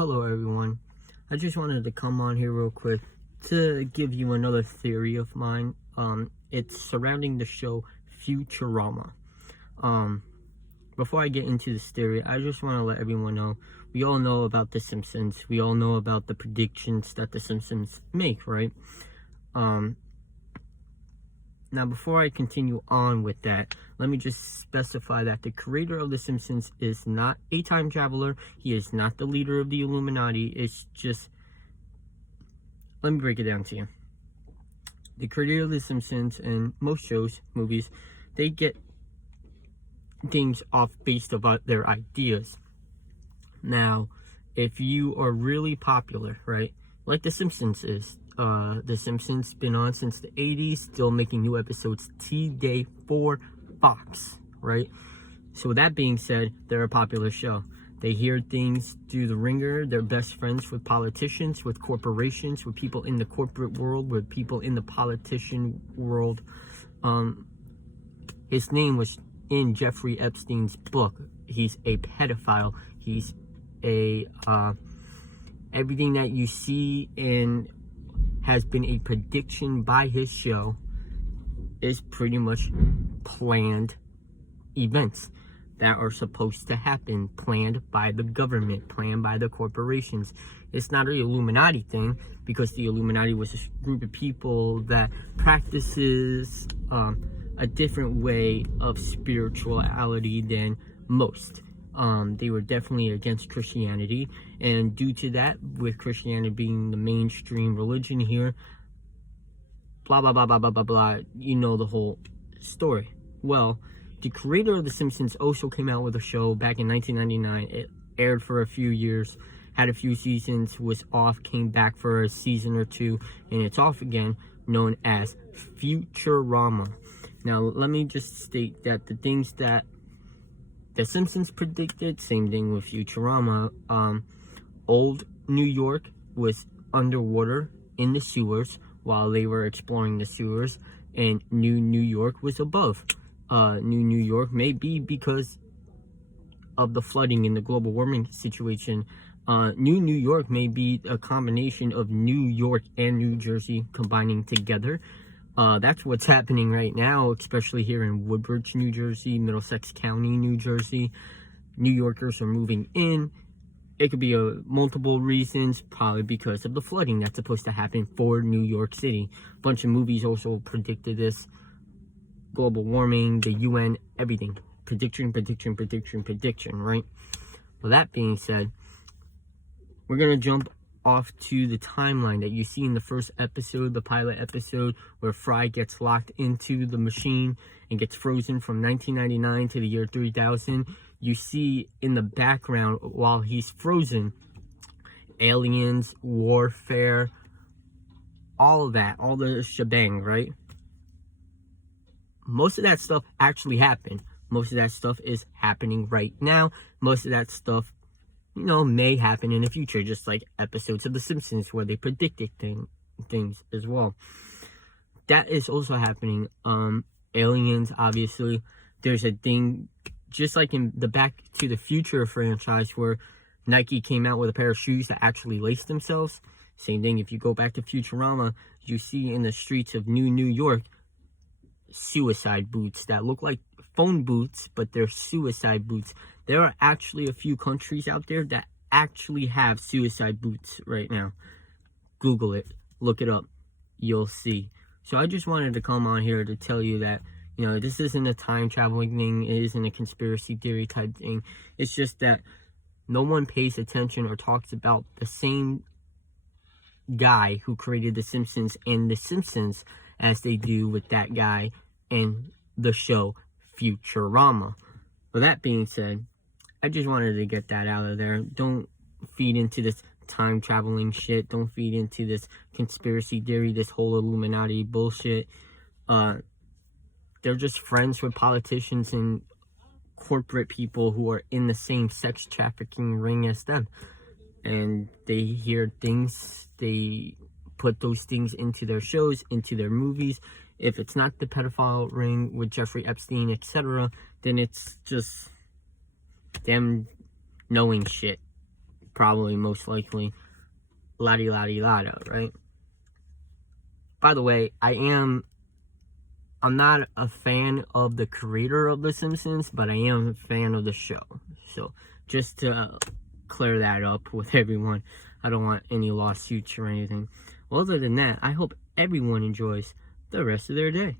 Hello everyone. I just wanted to come on here real quick to give you another theory of mine. It's surrounding the show Futurama. Before I get into this theory, I just want to let everyone know, we all know about The Simpsons. We all know about the predictions that The Simpsons make, right? Now, before I continue on with that, let me just specify that the creator of The Simpsons is not a time traveler. He is not the leader of the Illuminati. It's just... Let me break it down to you. The creator of The Simpsons and most shows, movies, they get things off based about their ideas. Now, if you are really popular, right, like The Simpsons is, The Simpsons been on since the 80s, still making new episodes today for Fox, right? So with that being said, they're a popular show. They hear things through the ringer. They're best friends with politicians, with corporations, with people in the corporate world, with people in the politician world. His name was in Jeffrey Epstein's book. He's a pedophile. He's a everything that you see in has been a prediction by his show is pretty much planned events that are supposed to happen, planned by the government, planned by the corporations. It's not an Illuminati thing, because the Illuminati was a group of people that practices a different way of spirituality than most. They were definitely against Christianity, and due to that, with Christianity being the mainstream religion here, blah blah blah blah blah blah blah, you know the whole story. Well, the creator of The Simpsons also came out with a show back in 1999. It aired for a few years, had a few seasons, was off, came back for a season or two, and it's off again, known as Futurama. Now, let me just state that the things that The Simpsons predicted, same thing with Futurama. Old New York was underwater in the sewers while they were exploring the sewers, and New New York was above. New New York may be because of the flooding and the global warming situation. New New York may be a combination of New York and New Jersey combining together. That's what's happening right now, especially here in Woodbridge, New Jersey, Middlesex County, New Jersey. New Yorkers are moving in. It could be multiple reasons, probably because of the flooding that's supposed to happen for New York City. A bunch of movies also predicted this. Global warming, the UN, everything. Prediction, right? Well, that being said, we're going to jump off to the timeline that you see in the first episode, the pilot episode, where Fry gets locked into the machine and gets frozen from 1999 to the year 3000. You see in the background, while he's frozen, aliens, warfare, all of that, all the shebang, right? Most of that stuff actually happened. Most of that stuff is happening right now. Most of that stuff, you know, may happen in the future, just like episodes of The Simpsons where they predicted things as well. That is also happening. Aliens, obviously. There's a thing, just like in the Back to the Future franchise, where Nike came out with a pair of shoes that actually lace themselves. Same thing, if you go back to Futurama, you see in the streets of New New York, suicide boots that look like phone boots, but they're suicide boots. There are actually a few countries out there that actually have suicide boots right now. Google it, look it up, you'll see. So I just wanted to come on here to tell you that, you know, this isn't a time traveling thing, it isn't a conspiracy theory type thing. It's just that no one pays attention or talks about the same guy who created The Simpsons and The Simpsons as they do with that guy and the show Futurama. With that being said, I just wanted to get that out of there. Don't feed into this time traveling shit. Don't feed into this conspiracy theory, this whole Illuminati bullshit. They're just friends with politicians and corporate people who are in the same sex trafficking ring as them. And they hear things, they put those things into their shows, into their movies. If it's not the pedophile ring with Jeffrey Epstein, etc., then it's just them knowing shit. probably most likely la-di-la-di-la-da, right? By the way, I'm not a fan of the creator of The Simpsons, but I am a fan of the show. So, just to clear that up with everyone, I don't want any lawsuits or anything. Well, other than that, I hope everyone enjoys the rest of their day.